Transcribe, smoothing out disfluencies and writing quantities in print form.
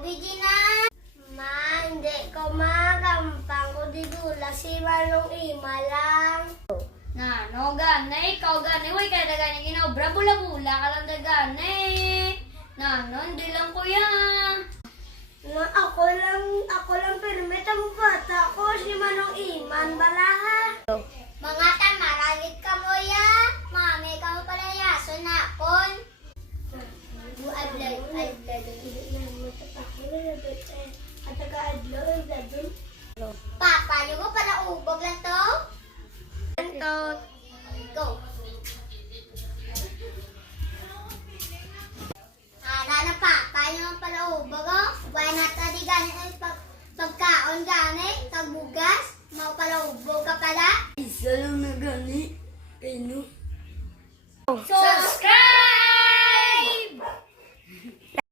Bigina. Ma, hindi ko magampang ko di dula si Manong Ima lang. No, gani, ikaw gani, huwag ka na gani ginobra, bula-bula ka lang na gani. Hindi lang kuya. Na ako lang permit ang bata ko si Manong Iman balaha. Mga tamaragit ka mo ya. Mami ka mo pala yaso na kon. Papa, yung mo pala ubog lang to? Go. Ara na papa, yung pala ubog oh. Why not adi gani ay pagkaon gani, tagbugas, mau pala ubog ka pala. Isa lang na gani, no. So,